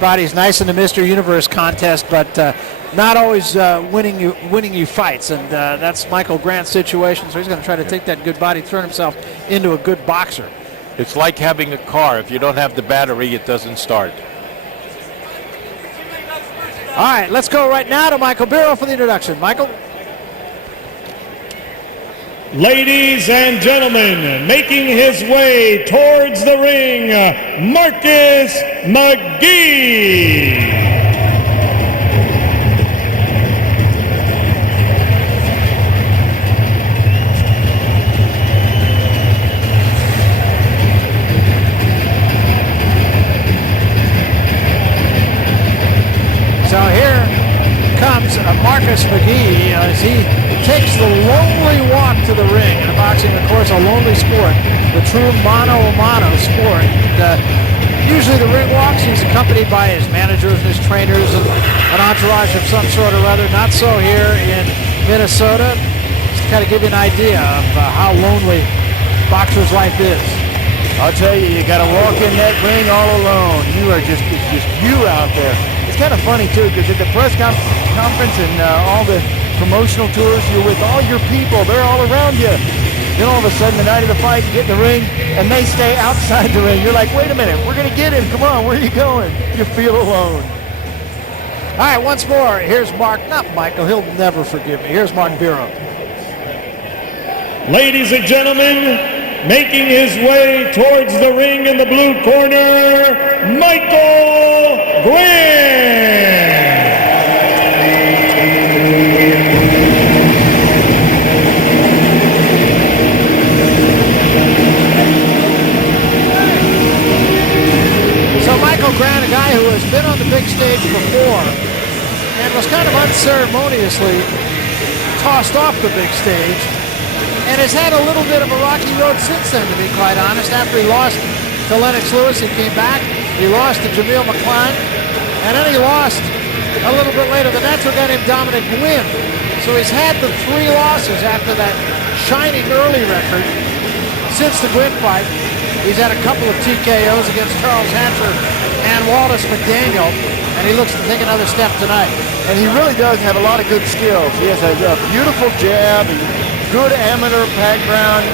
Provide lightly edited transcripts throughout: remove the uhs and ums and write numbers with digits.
Body's nice in the Mr. Universe contest, but not always winning you fights, and that's Michael Grant's situation. So he's going to try to take that good body, turn himself into a good boxer. It's like having a car. If you don't have the battery, it doesn't start. All right, let's go right now to Michael Biro for the introduction. Michael. Ladies and gentlemen, making his way towards the ring, Marcus Mcgee. So here comes Marcus Mcgee as he takes the lonely walk to the ring. In boxing, of course, a lonely sport, the true mano-a-mano sport. Usually the ring walks, he's accompanied by his managers and his trainers and an entourage of some sort or other. Not so here in Minnesota. Just to kind of give you an idea of how lonely boxer's life is. I'll tell you, you got to walk in that ring all alone. It's just you out there. It's kind of funny too, because at the press conference and all the promotional tours, you're with all your people. They're all around you. Then all of a sudden, the night of the fight, you get in the ring, and they stay outside the ring. You're like, wait a minute, we're going to get him. Come on, where are you going? You feel alone. All right, once more, here's Mark, not Michael, he'll never forgive me. Here's Mark Biro. Ladies and gentlemen, making his way towards the ring in the blue corner, Michael Grant. Michael Grant, a guy who has been on the big stage before and was kind of unceremoniously tossed off the big stage and has had a little bit of a rocky road since then, to be quite honest. After he lost to Lennox Lewis, he came back. He lost to Jamil McCline, and then he lost a little bit later. The natural guy named Dominic Gwynn. So he's had the 3 losses after that shining early record since the Gwynn fight. He's had a couple of TKOs against Charles Hatcher and Wallace McDaniel, and he looks to take another step tonight. And he really does have a lot of good skills. He has a beautiful jab, good amateur background,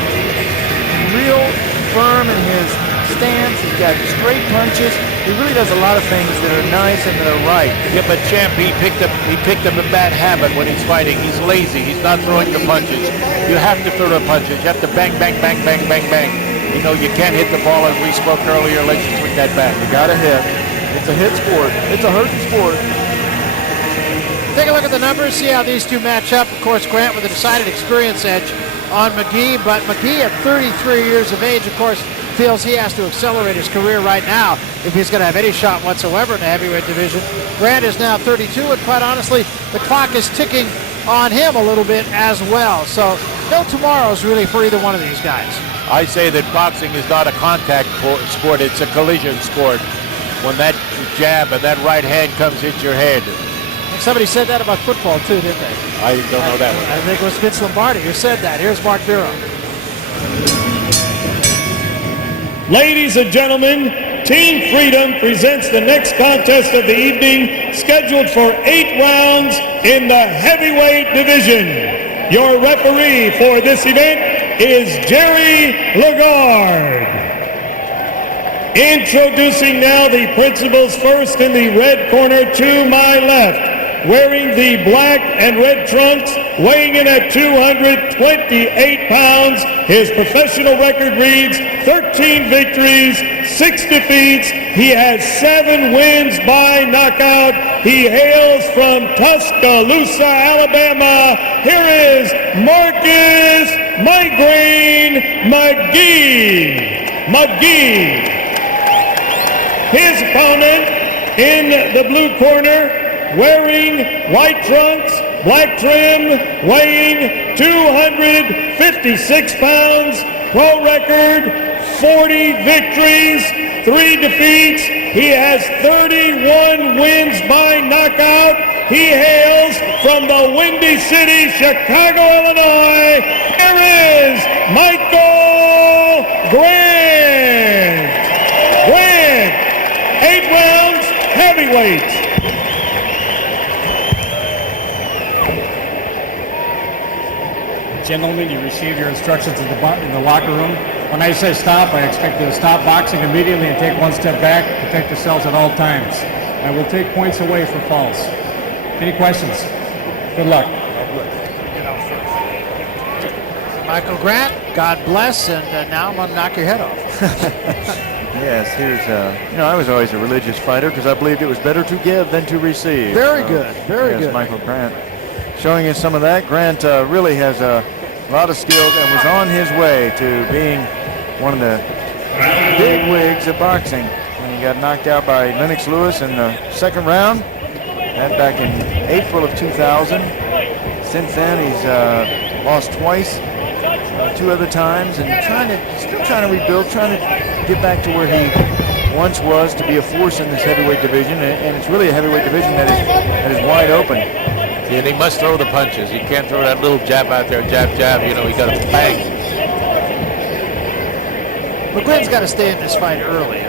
real firm in his stance. He's got straight punches. He really does a lot of things that are nice and that are right. Yeah, but champ, he picked up a bad habit when he's fighting. He's lazy. He's not throwing the punches. You have to throw the punches. You have to bang, bang, bang, bang, bang, bang. You know, you can't hit the ball, as we spoke earlier, unless you swing that back. You got to hit. It's a hit sport. It's a hurting sport. Take a look at the numbers, see how these two match up. Of course, Grant with a decided experience edge on Mcgee, but Mcgee at 33 years of age, of course, feels he has to accelerate his career right now if he's going to have any shot whatsoever in the heavyweight division. Grant is now 32, and quite honestly, the clock is ticking on him a little bit as well. So no tomorrows really for either one of these guys. I say that boxing is not a contact sport, it's a collision sport. When that jab and that right hand comes hit your head. Somebody said that about football too, didn't they? I don't know that one. I think it was Vince Lombardi who said that. Here's Mark Biro. Ladies and gentlemen, Team Freedom presents the next contest of the evening, scheduled for 8 rounds in the heavyweight division. Your referee for this event is Jerry Lagarde. Introducing now the principals first in the red corner to my left, wearing the black and red trunks, weighing in at 228 pounds. His professional record reads 13 victories, 6 defeats. He has 7 wins by knockout. He hails from Tuscaloosa, Alabama. Here is Marcus Migraine Mcgee. His opponent in the blue corner, wearing white trunks, black trim, weighing 256 pounds, pro record 40 victories, 3 defeats. He has 31 wins by knockout. He hails from the Windy City, Chicago, Illinois. Here is Michael Grant. 8 rounds, heavy. heavyweights. Gentlemen, you received your instructions in the locker room. When I say stop, I expect you to stop boxing immediately and take one step back. Protect yourselves at all times. I will take points away for falls. Any questions? Good luck. Michael Grant, God bless, and now I'm going to knock your head off. Yes, here's, I was always a religious fighter because I believed it was better to give than to receive. Very good, very good. Michael Grant showing us some of that. Grant really has a lot of skills and was on his way to being one of the big wigs of boxing when he got knocked out by Lennox Lewis in the second round. That back in April of 2000. Since then, he's lost twice, 2 other times, and still trying to rebuild, trying to get back to where he once was, to be a force in this heavyweight division. And it's really a heavyweight division that is wide open. And he must throw the punches. He can't throw that little jab out there, jab, jab. You know, he got to bang. McGlynn's got to stay in this fight early.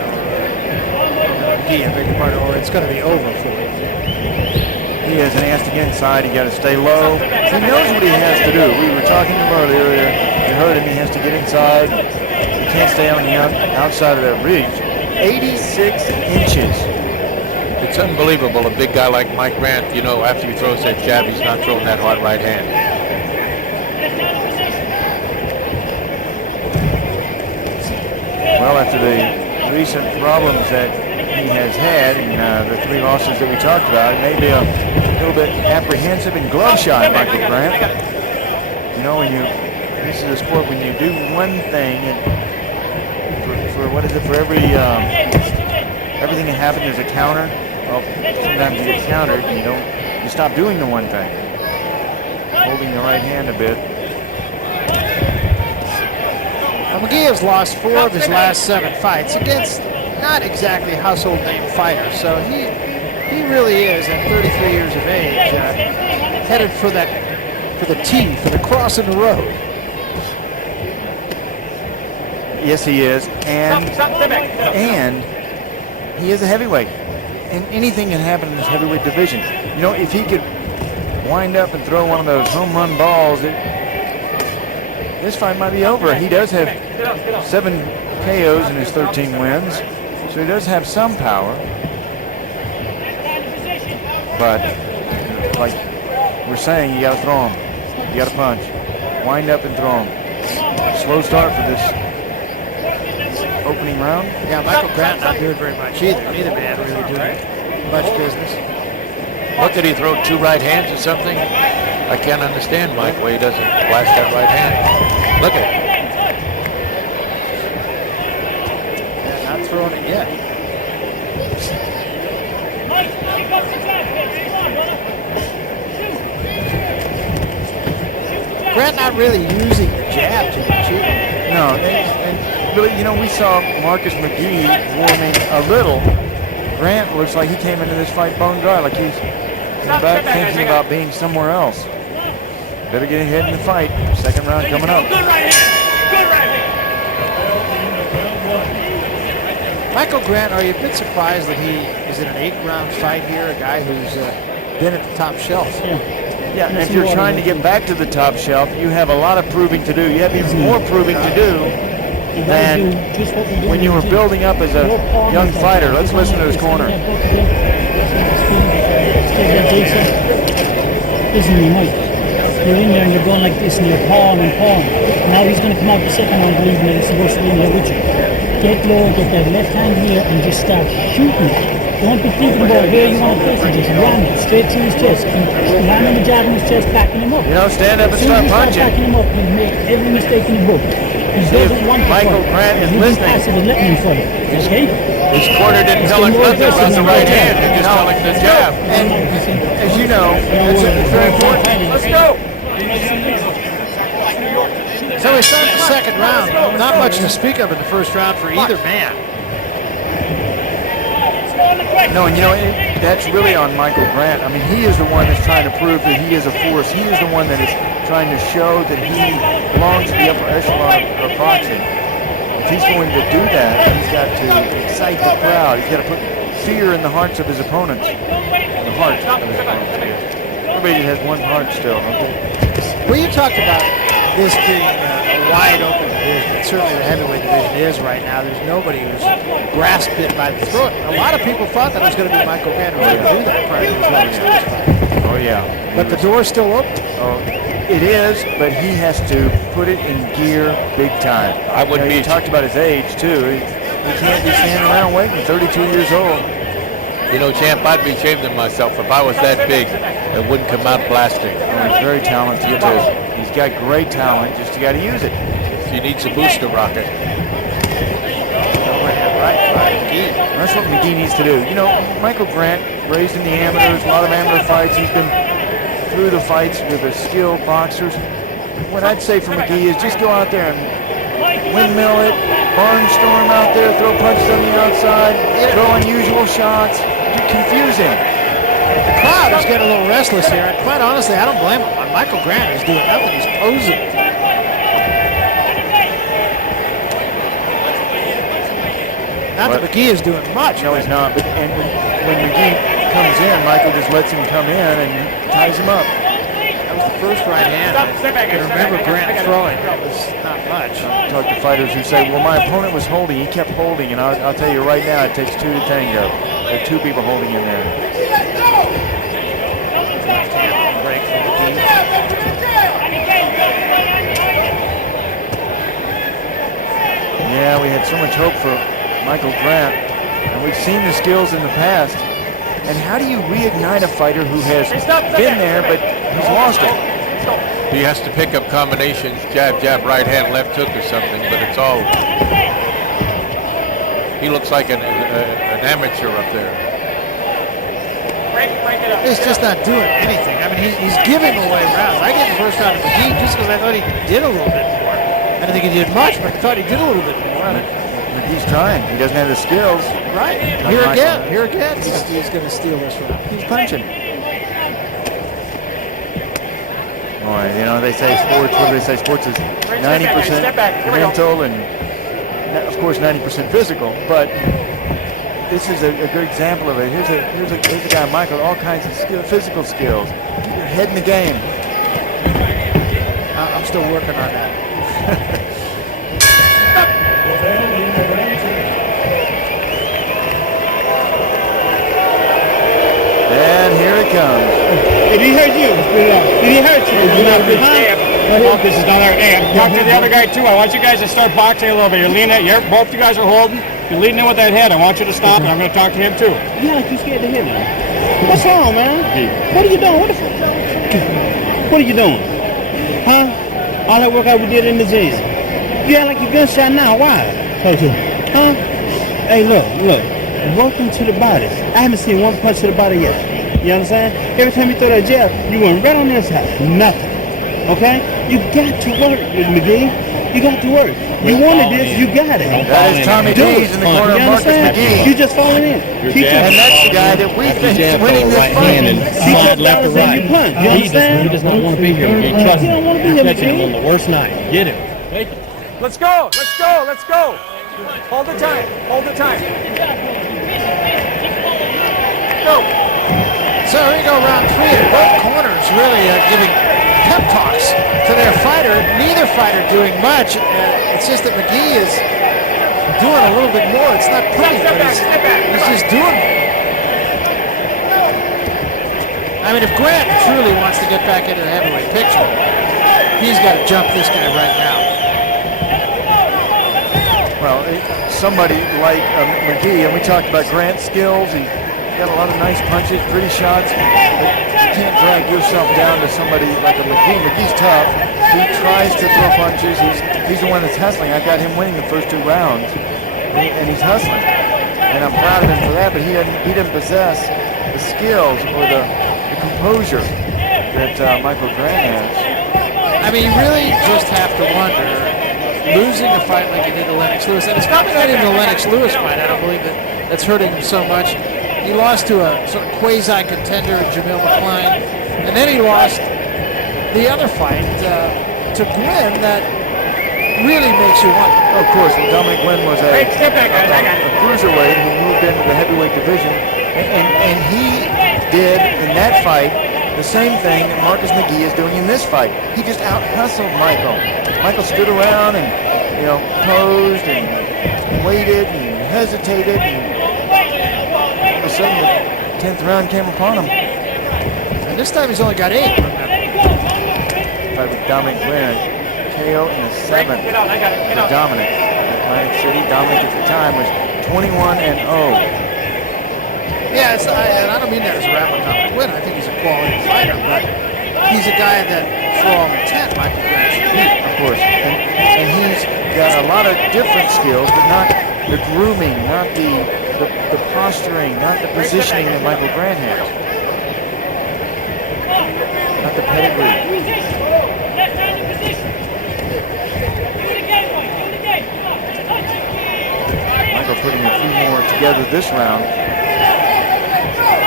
Mcgee, I beg your pardon, or it's going to be over for him. He is, and he has to get inside. He got to stay low. He knows what he has to do. We were talking to him earlier. You heard him. He has to get inside. He can't stay on the outside of that reach. 86 inches. It's unbelievable. A big guy like Mike Grant, you know, after he throws that jab, he's not throwing that hard right hand. Well, after the recent problems that he has had and the 3 losses that we talked about, it may be a little bit apprehensive in glove shot, Michael Grant. You know, this is a sport when you do one thing, and for what is it, for everything that happens, there's a counter. Well, sometimes you get countered and you stop doing the one thing. Holding the right hand a bit. Mcgee has lost 4 of his last 7 fights against not exactly household name fighters, so he really is at 33 years of age headed for the T, for the cross in the road. Yes, he is, and he is a heavyweight, and anything can happen in this heavyweight division. You know, if he could wind up and throw one of those home run balls, this fight might be over. He does have 7 KOs in his 13 wins, so he does have some power. But like we're saying, you got to throw him. You got to punch. Wind up and throw him. Slow start for this opening round. Yeah, Michael Grant not doing very much either. Neither man really doing much business. What, did he throw 2 right hands or something? I can't understand, Mike, why he doesn't blast that right hand. Look at it. Yeah, not throwing it yet. Grant not really using the jab too much either. No, and really, you know, we saw Marcus Mcgee warming a little. Grant looks like he came into this fight bone dry, like he's back thinking about being somewhere else. Better get ahead in the fight. Second round coming up. Michael Grant, are you a bit surprised that he is in an 8-round fight here, a guy who's been at the top shelf? Yeah, and if you're trying to get back to the top shelf, you have a lot of proving to do. You have even more proving to do than when you were building up as a young fighter. Let's listen to his corner. Isn't he, Mike? You're in there and you're going like this and you're pawing and pawing. Now he's going to come out the second round believing that he's supposed to be in there with you. Get low, get that left hand here and just start shooting. Don't be thinking about where you want to place it. Just ram it straight to his chest. Keep ramming the jab in his chest, backing him up. You know, stand up and start punching. Backing him up, he'll make every mistake in the book. He doesn't want to Michael fight. Grant is He'll be listening. passive and letting him fight. Okay? His corner didn't tell him nothing about the right hand. They're just telling the jab. And as you know, that's very important. Let's go. So we start the second round. Not much to speak of in the first round for either man. No, and you know, that's really on Michael Grant. I mean, he is the one that's trying to prove that he is a force. He is the one that is trying to show that he belongs to the upper echelon of boxing. If he's going to do that, he's got to excite the crowd. He's got to put fear in the hearts of his opponents. The heart of his opponents. Everybody has one heart still. Okay? Well, you talked about this being a wide open division. Certainly the heavyweight division is right now. There's nobody who's grasped it by the throat. A lot of people thought that it was going to be Michael Grant who was going to do that prior to his Lennox Lewis fight. Oh, yeah. But the door's still open. Oh, it is, but he has to put it in gear big time. I wouldn't be. You talked about his age, too. He can't be standing around waiting, 32 years old. You know, champ, I'd be ashamed of myself if I was that big and wouldn't come out blasting. Oh, he's very talented, too. He's got great talent, just you got to use it. He needs a booster rocket. That's what Mcgee needs to do. You know, Michael Grant, raised in the amateurs, a lot of amateur fights. He's been through the fights with the skilled boxers. What I'd say for Mcgee is just go out there and windmill it, barnstorm out there, throw punches on the outside, throw unusual shots, confuse him. The crowd is getting a little restless here, and quite honestly, I don't blame him. Michael Grant is doing nothing. He's posing. Not that Mcgee is doing much. No, he's not. But and when Mcgee comes in, Michael just lets him come in and ties him up. That was the first right hand. I can remember Grant throwing. It was not much. I talk to fighters who say, well, my opponent was holding. He kept holding. And I'll tell you right now, it takes two to tango. There are two people holding in there. Break for Mcgee. Yeah, we had so much hope for Michael Grant, and we've seen the skills in the past. And how do you reignite a fighter who has been there, but he's lost it? He has to pick up combinations, jab, jab, right hand, left hook or something, but it's all... He looks like an amateur up there. He's just not doing anything. I mean, he's giving away rounds. I get the first round of Mcgee just because I thought he did a little bit more. I didn't think he did much, but I thought he did a little bit more. He's trying. He doesn't have the skills. Right. Here again. He's going to steal this round. He's punching. Boy, you know, they say sports, what do they say? Sports is 90% mental and, of course, 90% physical. But this is a good example of it. Here's a guy, Michael, all kinds of physical skills. Keep your head in the game. I'm still working on that. And here it comes. Did he hurt you? Did he hurt you? This is not our name. Talk to the other guy too. I want you guys to start boxing a little bit. You're leaning. Both you guys are holding. You're leading in with that head. I want you to stop, and I'm going to talk to him too. Yeah, like you scared to hit, man. What's wrong, man? What are you doing? What are you doing? Huh? All that workout we did in the gym. You act like you're gunshot now. Why? Huh? Hey, look. Welcome to the body. I haven't seen one punch to the body yet. You understand? Every time you throw that jab, you went right on the inside. Nothing. Okay? You got to work, Mcgee. You got to work. You wanted this, you got it. That is Tommy D's in the corner of Marcus Mcgee. You just falling in. And that's the guy that we think is winning this fight. Slide left or right. He does not want to be here. Trust me. You don't want to be here, Mcgee. On the worst night. Get him. Take it. Let's go. Hold the time. Go. So here we go, round three, and both corners really giving pep talks to their fighter. Neither fighter doing much. It's just that Mcgee is doing a little bit more. It's not pretty, but he's just doing more. I mean, if Grant truly wants to get back into the heavyweight picture, he's got to jump this guy right now. Well, somebody like Mcgee, and we talked about Grant's skills. He's got a lot of nice punches, pretty shots, but you can't drag yourself down to somebody like a Mcgee. Mcgee's tough. He tries to throw punches. He's the one that's hustling. I got him winning the first 2 rounds, and he's hustling. And I'm proud of him for that, but he didn't possess the skills or the composure that Michael Grant has. I mean, you really just have to wonder, losing a fight like he did to Lennox Lewis, and it's probably not even the Lennox Lewis fight. I don't believe that's hurting him so much. He lost to a sort of quasi-contender, Jamil McCline, and then he lost the other fight to Gwynn that really makes you wonder. Of course, Dominic Gwynn was a cruiserweight who moved been to the heavyweight division, and he did in that fight the same thing that Marcus Mcgee is doing in this fight. He just out-hustled Michael. Michael stood around and, posed and waited and hesitated, and all of a sudden the 10th round came upon him. And this time he's only got 8. Fight with Dominic Grant, KO in the 7th for Dominic. Atlantic City, Dominic at the time was 21-0. Yeah, and I don't mean that as a rap on Dominic win. I think he's a quality fighter, but he's a guy that, for all intent, Michael Grant should beat. Of course, and he's got a lot of different skills, but not the grooming, not the posturing, not the positioning that Michael Grant has. Not the pedigree. Michael putting a few more together this round.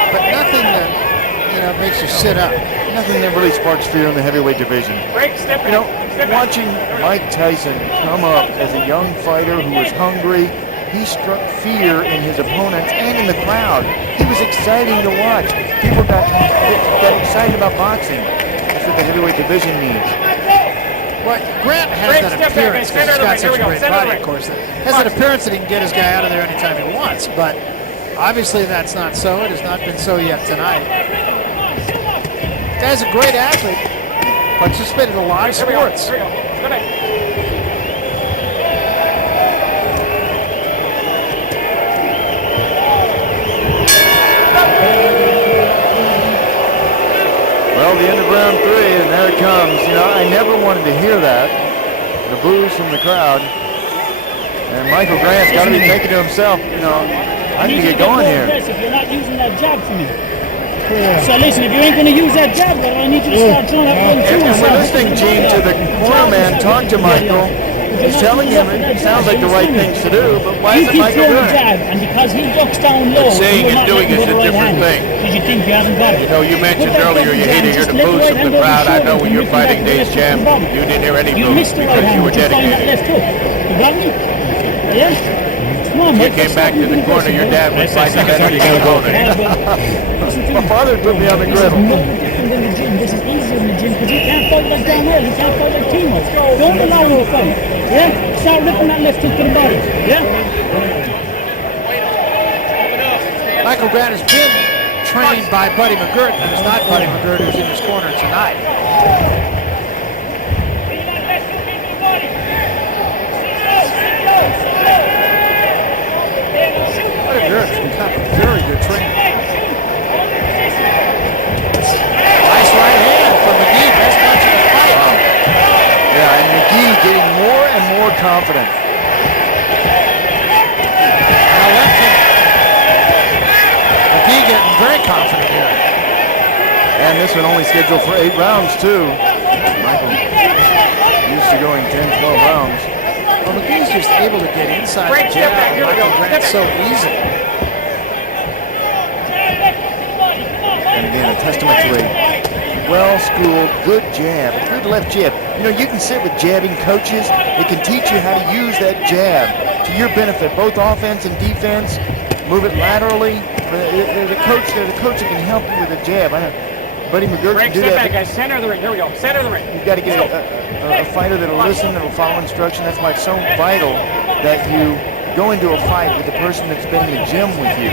But nothing that, makes you sit up. Nothing that really sparks fear in the heavyweight division. Watching Mike Tyson come up as a young fighter who was hungry, he struck fear in his opponents and in the crowd. He was exciting to watch. People got excited about boxing. That's what the heavyweight division needs. Well, Grant has that appearance because he's got such a great body, of course. Has that appearance that he can get his guy out of there anytime he wants, but obviously that's not so. It has not been so yet tonight. Guy's a great athlete, participated in a lot of sports. Well, the end of round 3, and there it comes. I never wanted to hear that. The boos from the crowd. And Michael Grant's got to be thinking to himself, I need to get going here. If you're not using that jab for me. So listen, if you ain't going to use that jab, then I need you to start throwing that one too. And we're listening, Gene, to the corner man talk to Michael. He's telling him it sounds like the right things to do, but why isn't Michael doing it? And because he ducks down low, saying and doing is a different thing. Did you think you haven't got it? You mentioned earlier you hate to hear the boos from the crowd. I know when you're fighting Dave's champ, you didn't hear any boos because you were dedicated. You got me? Yeah? Come on, You came back to the corner, your dad was fighting against your opponent. My father put me on the griddle. No different than the gym. This is easier than the gym because you can't fight like down there. You can't fight like Timo. Don't allow him to fight. Yeah? Start ripping that left hook to the body. Yeah? Michael Grant has been trained by Buddy McGirt, and it's not Buddy McGirt who's in his corner tonight. Buddy McGirt's become a very good trainer. Nice right hand from Mcgee, best punch in the fight. Yeah, and Mcgee getting more and more confident. Now left hand. Mcgee getting very confident here. And this one only scheduled for 8 rounds, too. Michael used to going 10, 12 rounds. Well, McGee's just able to get inside the jab. Michael Grant's so easy. And again, a testament to a well-schooled, good jab, a good left jab. You can sit with jabbing coaches. They can teach you how to use that jab to your benefit, both offense and defense. Move it laterally. There's a coach there, the coach that can help you with a jab. I know Buddy McGirt can do that. Back, guys. Center of the ring. Here we go. Center of the ring. You've got to get a fighter that'll listen, that'll follow instruction. That's why it's so vital that you go into a fight with the person that's been in the gym with you,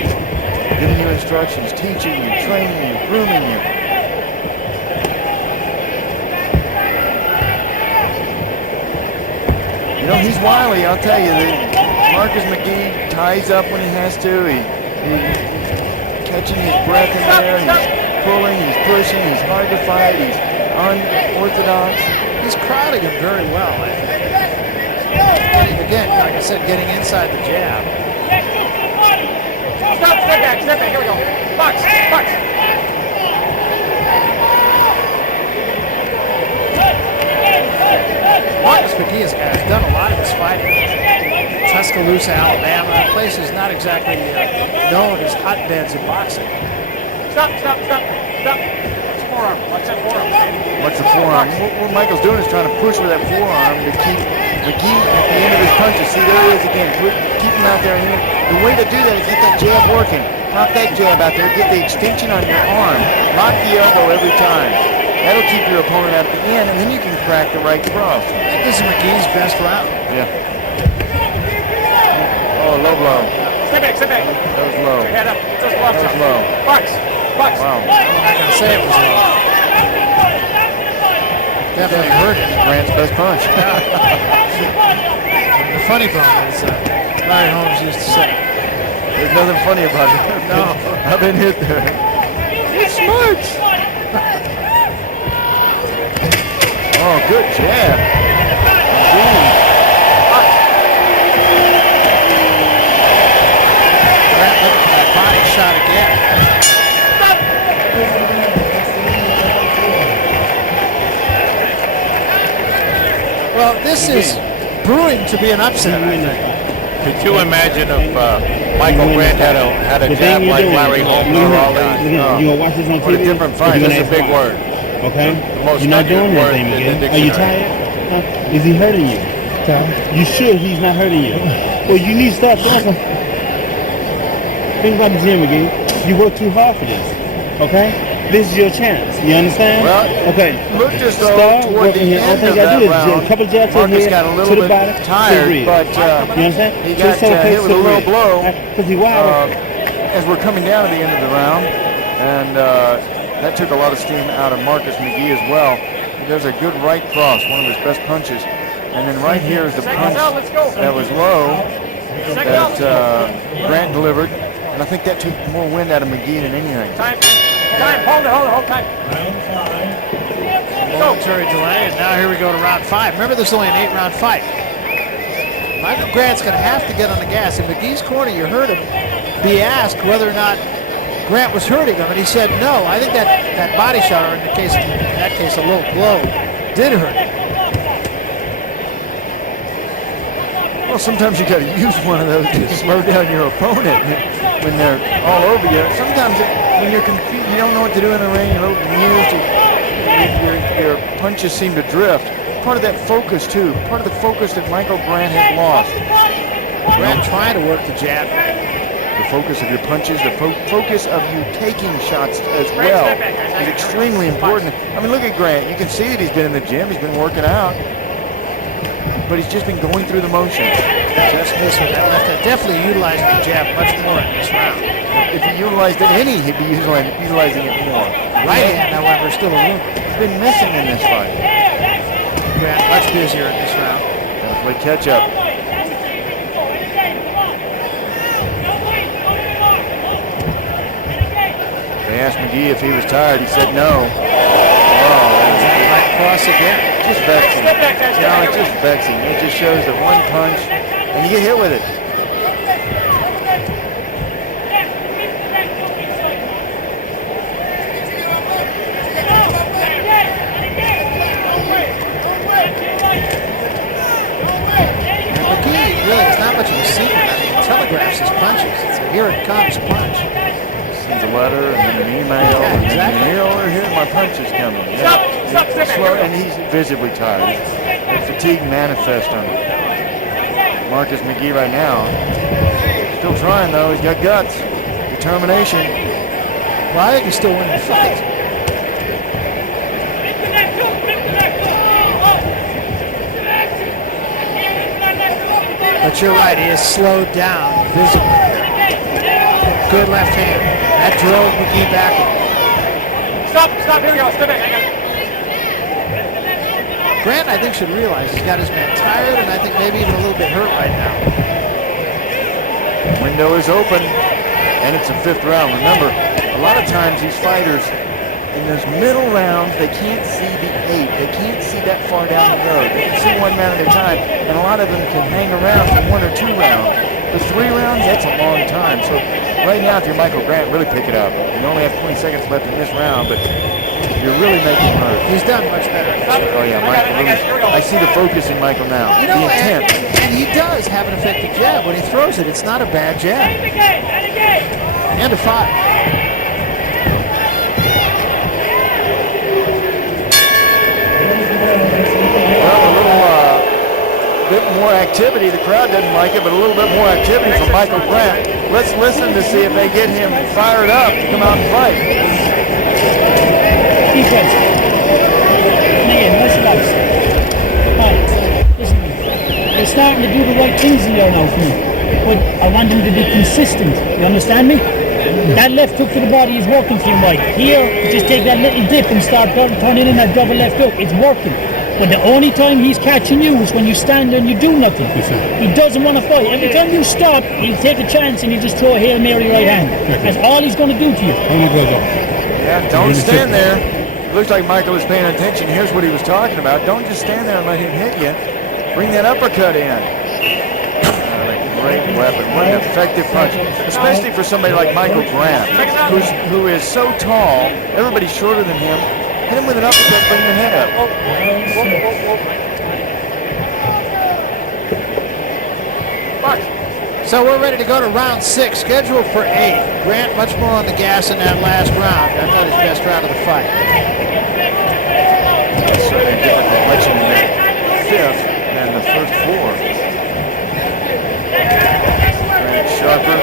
giving you instructions, teaching you, training you, grooming you. He's wily, I'll tell you. Marcus Mcgee ties up when he has to. He's catching his breath in there. He's pulling, he's pushing, he's hard to fight, he's unorthodox. He's crowding him very well, I think. Again, like I said, getting inside the jab. Step back, here we go. Box. Marcus Mcgee has done a lot of this fighting. Tuscaloosa, Alabama, a place is not exactly known as hotbeds in boxing. Stop. Forearm. Watch that forearm. What's the forearm? What Michael's doing is trying to push with that forearm to keep Mcgee at the end of his punches. See, there he is again. Keep him out there. the way to do that is get that jab working. Knock that jab out there. Get the extension on your arm. Lock the elbow every time. That'll keep your opponent at the end, and then you can crack the right cross. I think this is McGee's best round. Yeah. Oh, low blow. Step back, step back. That was low. Head up. Just left. That was low. Box. Box. Wow. I'm not going to say it was low. Definitely hurt him. Grant's best punch. The funny part is Larry Holmes used to say, There's nothing funny about it. no, I've been hit there. It smarts. Oh, good jab. Grant looking for that body shot again. Well, this is brewing to be an upset, I think. Could you imagine if Michael Grant had a jab like Larry Holmes or Ali? You gonna watch this on What a TV? different fight. You're That's gonna a big ask word. why? Okay. The most You're not negative doing word anything in the again. Are you dictionary. tired? Is he hurting you? You sure he's not hurting you? Well, you need to start thinking. Think about the gym again. You work too hard for this. Okay? This is your chance. You understand? Well, okay. Looked as though Start toward working the here. All end thing of you gotta that do is round, a couple jabs to the Marcus head, got a to little the bit body, to the tired, rib. but You understand? he got hit with a low blow Because he wild. as we're coming down to the end of the round, and that took a lot of steam out of Marcus McGee as well. There's a good right cross, one of his best punches. And then right here is the punch that was low that Grant delivered. And I think that took more wind out of McGee than anything. Time. Hold it, time. Momentary delay, and now here we go to round 5. Remember, this is only an 8-round fight. Michael Grant's going to have to get on the gas. In McGee's corner, you heard him be asked whether or not Grant was hurting him, and he said no. I think that body shot, or in that case, a low blow, did hurt him. Well, sometimes you got to use one of those to slow down your opponent when they're all over you. Sometimes when you're confused, you don't know what to do in the ring, you're a little confused, your punches seem to drift. Part of that focus, too. Part of the focus that Michael Grant had lost. Grant trying to work the jab. The focus of your punches, the focus of you taking shots as well is extremely important. I mean, look at Grant. You can see that he's been in the gym. He's been working out. But he's just been going through the motions. Just missed with that left hand. Definitely utilizing the jab much more in this round. If he utilized it any, he'd be utilizing it more. Right hand, however, still a rumor. He's been missing in this fight. Grant much busier in this round. Gotta play catch up. They asked McGee if he was tired. He said no. Right cross again. Just vexing. No, it's just vexing. It just shows that one punch, and you get hit with it. McGee really is not much of a secret. I mean, he telegraphs his punches. It's a here it comes punch. Sends a letter and then an email, and then here my punch is coming. Stop, Slow, and he's visibly tired. The fatigue manifests on him. Marcus McGee right now, still trying though. He's got guts, determination. Well, I think he's still winning the fight. But you're right, he is slowed down visibly. Good left hand. That drove McGee backward. Stop, here we go. Step back. Grant, I think, should realize he's got his man tired and I think maybe even a little bit hurt right now. Window is open, and it's a 5th round. Remember, a lot of times these fighters, in those middle rounds, they can't see the 8. They can't see that far down the road. They can see one round at a time, and a lot of them can hang around for 1 or 2 rounds. But 3 rounds, that's a long time. So right now, if you're Michael Grant, really pick it up. You only have 20 seconds left in this round, but you're really making him hurt. He's done much better. Oh yeah, Michael. I see the focus in Michael now. You know, The intent. and he does have an effective jab. When he throws it, it's not a bad jab. And a 5. Well, a little bit more activity. The crowd doesn't like it, but a little bit more activity from Michael Grant. Let's listen to see if they get him fired up to come out and fight. Defense. Man, listen, guys. Right. Listen, they're starting to do the right things in there now for me. But I want them to be consistent. You understand me? That left hook to the body is working for him, right? Here, just take that little dip and start turning in that double left hook. It's working. But the only time he's catching you is when you stand there and you do nothing. He doesn't want to fight. Every time you stop, he'll take a chance and he'll just throw a Hail Mary right hand. That's all he's going to do to you. Yeah, don't stand there. It looks like Michael was paying attention. Here's what he was talking about. Don't just stand there and let him hit you. Bring that uppercut in. Great weapon. What an effective punch. Especially for somebody like Michael Grant, who is so tall. Everybody's shorter than him. Hit him with an uppercut, bring your head up. So we're ready to go to round 6, scheduled for 8. Grant much more on the gas in that last round. I thought his best round of the fight. Certainly a different complexion in the 5th than the first 4. Grant sharper.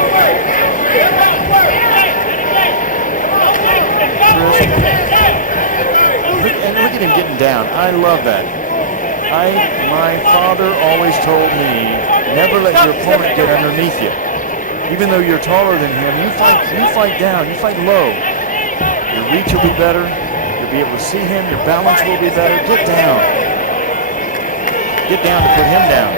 Look at him getting down. I love that. My father always told me, never let your opponent get underneath you. Even though you're taller than him, you fight down, you fight low. Your reach will be better. You'll be able to see him. Your balance will be better. Get down. Get down to put him down.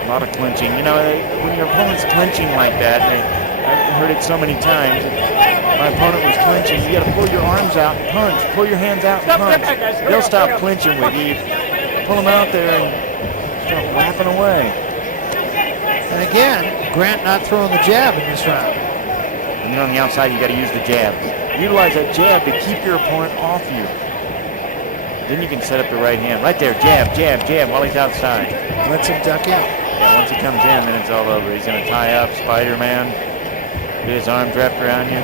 A lot of clinching. You know, when your opponent's clinching like that, I've heard it so many times. My opponent was clinching. You got to pull your arms out and punch. Pull your hands out and punch. They'll stop clinching with you. Pull them out there and start laughing away. And again, Grant not throwing the jab in this round. When you're on the outside, you got to use the jab. Utilize that jab to keep your opponent off you. Then you can set up the right hand. Right there, jab, jab, jab while he's outside. Lets him duck in. Yeah, once he comes in, then it's all over. He's going to tie up Spider-Man. Get his arms wrapped around you.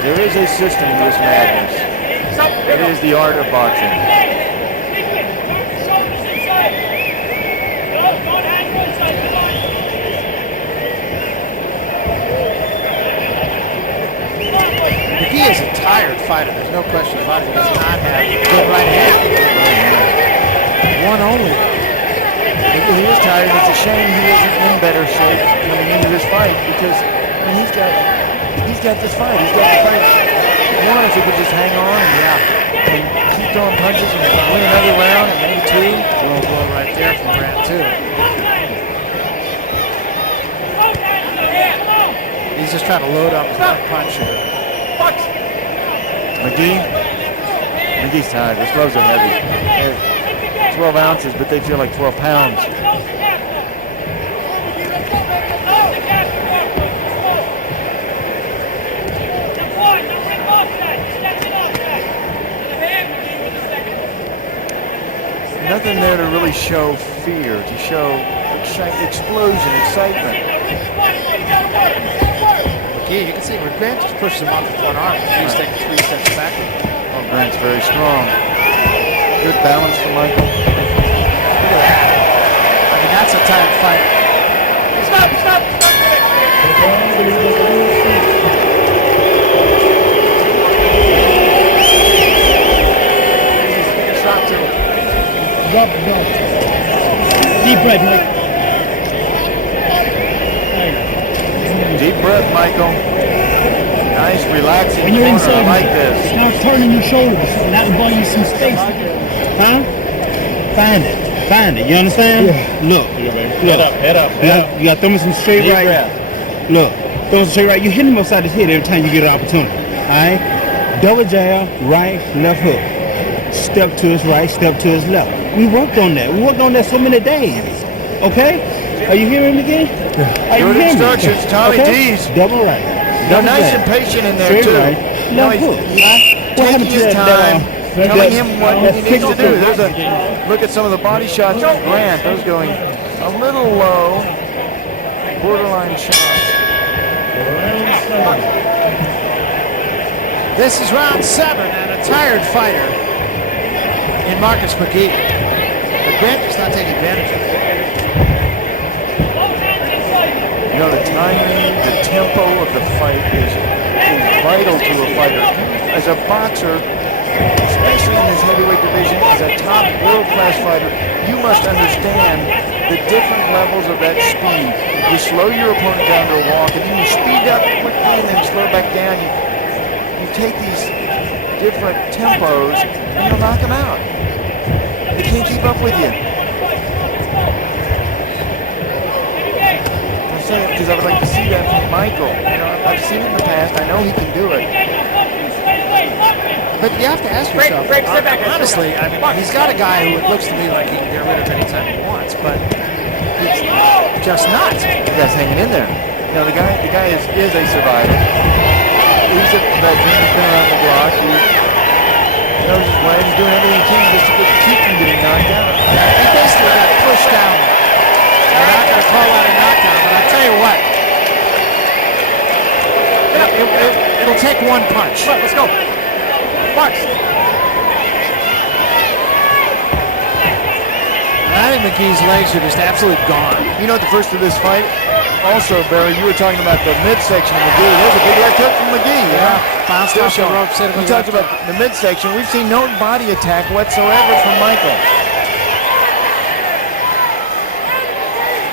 There is a system to this madness. It is the art of boxing. Mcgee is a tired fighter. There's no question about it. He does not have a good right hand. One only. He is tired. It's a shame he isn't in better shape coming into this fight because he's got this fight. He's got the fight. One, if he could just hang on and keep throwing punches and win another round and maybe 2. Low blow right there from Grant too. He's just trying to load up with one punch here. McGee's tired. Those gloves are heavy. They're 12 ounces, but they feel like 12 pounds. Nothing there to really show fear, to show explosion, excitement. Mcgee, you can see where Grant just pushes him off with one arm. He's taking 3 steps back. Oh, Grant's very strong. Good balance for Michael. Look at that. I mean, that's a tight fight. Stop! Shot too. Drop. Deep breath, Mike. Deep breath, Michael. Nice, relaxing. When you're corner. inside, I like this. start turning your shoulders, and that'll buy you some space. Huh? Find it. You understand? Yeah. Look. Head up. You got to throw me some straight right. Look, throw me some straight right. You hit him upside his head every time you get an opportunity. All right? Double jab, right, left hook. Step to his right, step to his left. We worked on that. We worked on that so many days. Okay? Are you hearing me again? Are you Good hearing me? instructions, Tommy D's. Double right. You're Double nice jab. and patient in there, Straight too. right, left hook. What happened Taking to his that? time, telling him what he needs to do. picture. Look at some of the body shots of Grant. Those going a little low, borderline shots. This is round 7 and a tired fighter in Marcus Mcgee. But Grant does not take advantage of it. You know, the timing, the tempo of the fight is vital to a fighter. As a boxer, especially in this heavyweight division, as a top world-class fighter, you must understand the different levels of that speed. You slow your opponent down to a walk, and then you speed up quickly and then slow back down. You take these different tempos, and you'll knock them out. They can't keep up with you. I'm saying it because I would like to see that from Michael. You know, I've seen it in the past. I know he can do it. But you have to ask yourself, honestly, I mean, he's got a guy who it looks to me like he can get rid of anytime he wants, but he's just not. The guy's hanging in there. You know, the guy is a survivor. He's a veteran. He's been around the block. He knows his way. He's doing everything he can just to keep from getting knocked out. He basically got pushed down. They're not going to call that a knockdown, but I'll tell you what. It'll take one punch. Let's go. Box. I think McGee's legs are just absolutely gone. You know, at the first of this fight, also, Barry, you were talking about the midsection of McGee. There's a big left hook from McGee. Yeah, bounced off the rope. We talked about the midsection. We've seen no body attack whatsoever from Michael.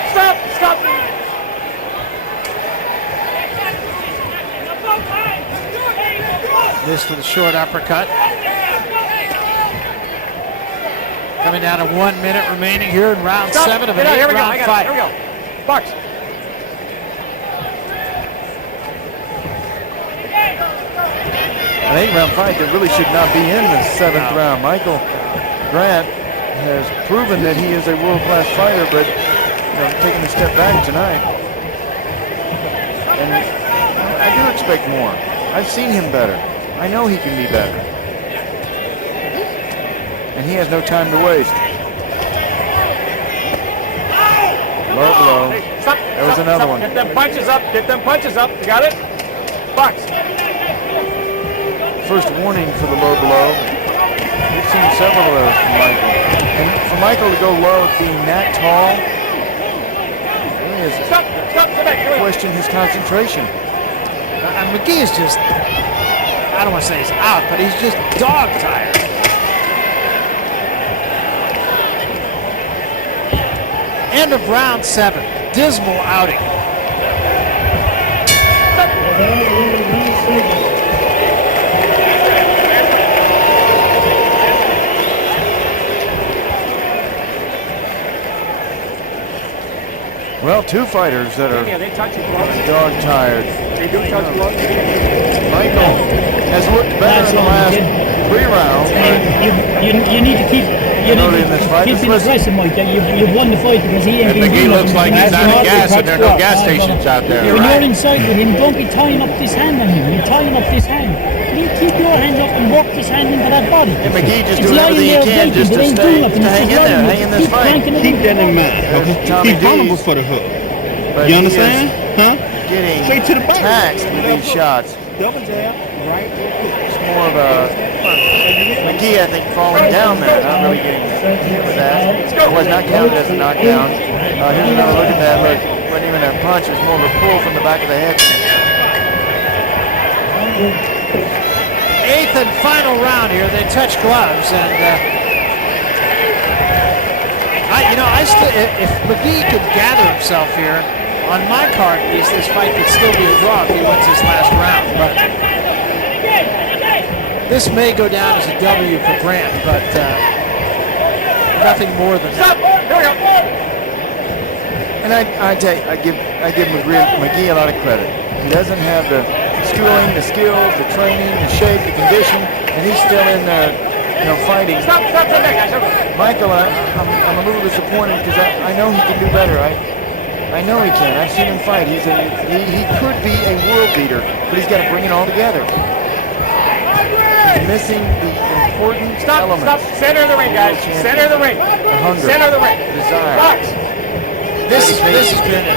Stop. This for the short uppercut. Coming down to 1 minute remaining here in round 7 of an 8-round fight. Here we go. Box. An 8-round fight that really should not be in the 7th round. Michael Grant has proven that he is a world-class fighter, but taking a step back tonight. And I do expect more. I've seen him better. I know he can be better. And he has no time to waste. Low blow. There was another one. Get them punches up. You got it? Box. First warning for the low blow. We've seen several of those from Michael. And for Michael to go low being that tall, really is question his concentration. And McGee is just, I don't want to say he's out, but he's just dog tired. End of round 7. Dismal outing. Well, two fighters that are They touch your gloves. dog tired. They do touch gloves. Michael has looked better in the last 3 rounds. You need to keep. You need to keep being aggressive, Mike. You've won the fight because he ain't And been McGee doing looks like he's nothing. out of gas, and there are no gas stations out there. When you're inside with him, don't be tying up this hand on him. You're tying up this hand. You keep your hand up and work this hand into that body. And McGee just It's doing lying everything he there can waiting, just but to ain't stay, doing nothing. hang It's in just there, lying hang in there. this Keep fight. cranking it Keep in. that in mind. Tommy He's vulnerable D's. for the hook. But You he understand? Huh? is getting Straight to the body. taxed with these shots. Double jab, right hook. It's more of a McGee, I think, falling down there, not really getting hit with that. It was not counted as a knockdown. Here's another look at that. Look, wasn't even a punch. It's more of a pull from the back of the head. 8th and final round here. They touch gloves, and if McGee could gather himself here, on my card, at least, this fight could still be a draw if he wins this last round. But this may go down as a W for Grant, but nothing more than that. And I tell you, I give McGee a lot of credit. He doesn't have the schooling, the skills, the training, the shape, the condition, and he's still in there, fighting. Michael, I'm a little disappointed because I know he can do better. I know he can. I've seen him fight. He could be a world beater, but he's got to bring it all together. He's missing the important elements. Stop. Center of the ring, guys. Center of the ring. The hunger. Center of the ring. The desire. Box. This has been,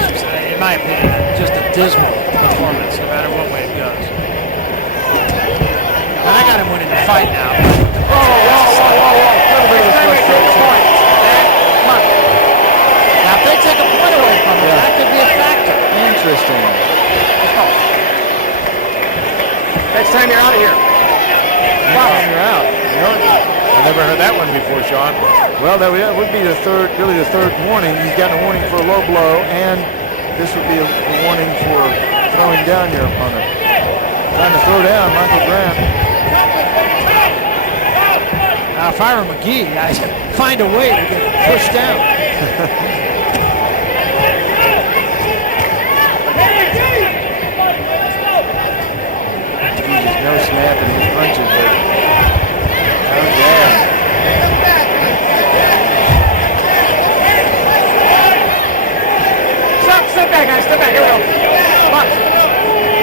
in my opinion, just a dismal performance, no matter what way it goes. got him winning the fight now. Whoa. A little bit of frustration. Now, if they take a point away from him, that could be a factor. Interesting. Next time you're out of here. You're out. I never heard that one before, Sean. Well, that would be the third warning. He's gotten a warning for a low blow, and this would be a warning for throwing down your opponent. Trying to throw down Michael Grant. Now, if I were Mcgee, I'd find a way to get pushed down. No snap in his punches, but yeah. Step back, guys. Step back. Here we go. Come on.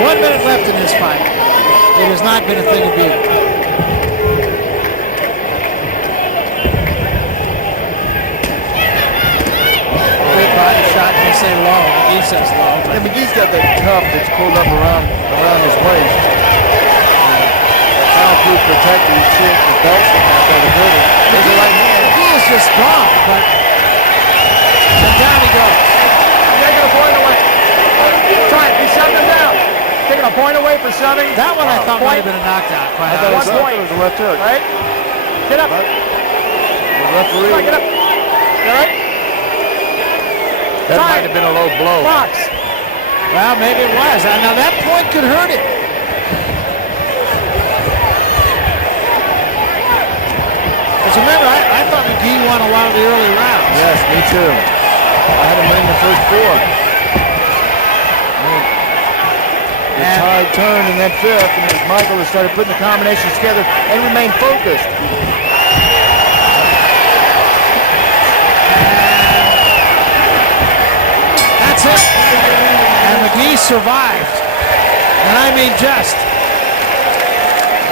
1 minute left in this fight. It has not been a thing of beauty. Big body shot, they say low. McGee says low. Yeah, McGee's got that cuff that's pulled up around his waist. Soundproof protector. You see it, the belt's out there to hurt it. There's a right hand. McGee is just gone, but and down he goes. Taking a point away. Try it. He shoved him down. Taking a point away for shoving. That one I thought might have been a knockdown. I thought it was a left hook. Right? Get up. The referee. Get up. All right? That might have been a low blow. Box. Well, maybe it was. Now that point could hurt him. Because remember, I thought McGee won a lot of the early rounds. Yes, me too. I had him winning the first 4. The tide turned in that 5th, and it was Michael that started putting the combinations together and remained focused. That's it. And McGee survived. And I mean just.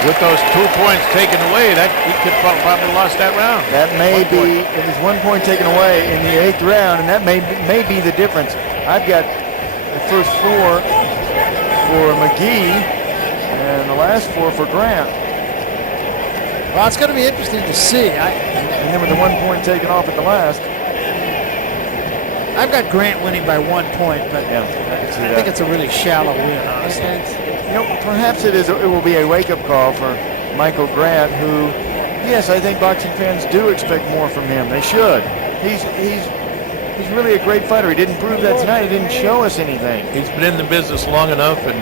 With those 2 points taken away, that he could probably lost that round. That may be, it was 1 point taken away in the 8th round, and that may be the difference. I've got the first 4 for McGee and the last 4 for Grant. Well, it's going to be interesting to see. And then with the 1 point taken off at the last. I've got Grant winning by 1 point, but Yeah, I think it's a really shallow win, honestly. You know, perhaps it will be a wake-up call for Michael Grant, who, yes, I think boxing fans do expect more from him. They should. He's really a great fighter. He didn't prove that tonight. He didn't show us anything. He's been in the business long enough, and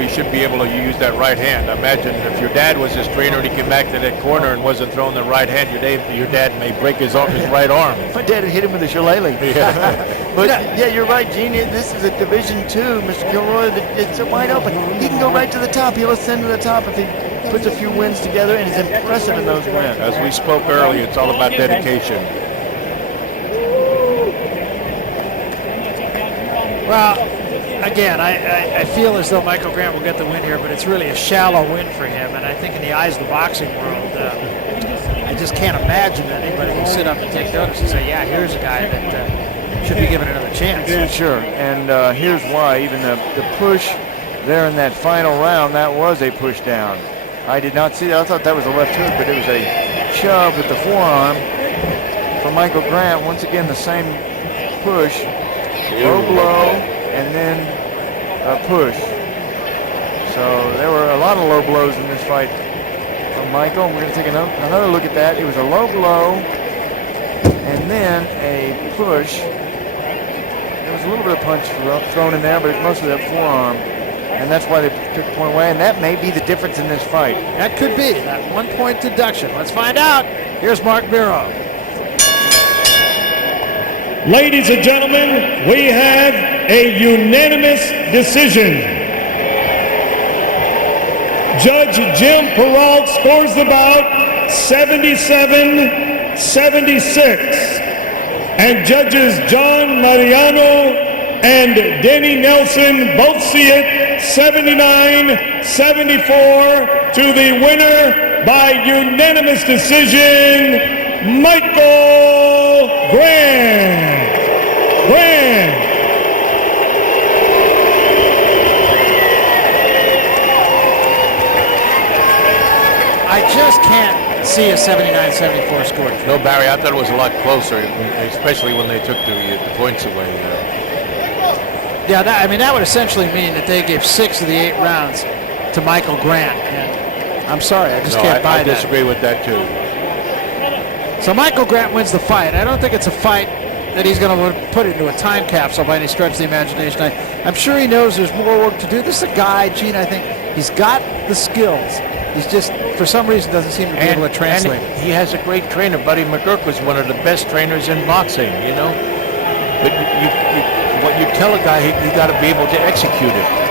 he should be able to use that right hand. Imagine if your dad was his trainer and he came back to that corner and wasn't throwing the right hand, your dad may break his right arm. My dad had hit him with a shillelagh. But yeah, you're right, Gene. This is a Division II, Mr. Gilroy. It's wide open. He can go right to the top. He'll ascend to the top if he puts a few wins together, and is impressive in those wins. As we spoke earlier, it's all about dedication. Well, again, I feel as though Michael Grant will get the win here, but it's really a shallow win for him. And I think in the eyes of the boxing world, I just can't imagine that anybody will sit up and take notice and say, yeah, here's a guy that should be given another chance. Yeah, sure. And here's why. Even the push there in that final round, that was a push down. I did not see that. I thought that was a left hook, but it was a shove with the forearm for Michael Grant. Once again, the same push. Low blow, and then a push. So there were a lot of low blows in this fight from Michael. And we're going to take another look at that. It was a low blow, and then a push. There was a little bit of punch thrown in there, but it's mostly that forearm. And that's why they took the point away, and that may be the difference in this fight. That could be, that 1 point deduction. Let's find out. Here's Mark Miro. Ladies and gentlemen, we have a unanimous decision. Judge Jim Peralt scores the bout 77-76. And judges John Mariano and Denny Nelson both see it 79-74 to the winner by unanimous decision, Michael Grant. just can't see a 79-74 score. No, Barry, I thought it was a lot closer, especially when they took the points away. Yeah, that would essentially mean that they gave 6 of the 8 rounds to Michael Grant. And I'm sorry, I just can't buy I that. disagree with that too. So Michael Grant wins the fight. I don't think it's a fight that he's going to put into a time capsule by any stretch of the imagination. I'm sure he knows there's more work to do. This is a guy, Gene, I think he's got the skills. He's just, for some reason, doesn't seem to be able to translate. And he has a great trainer. Buddy McGurk was one of the best trainers in boxing, you know. But what you tell a guy, you got to be able to execute it.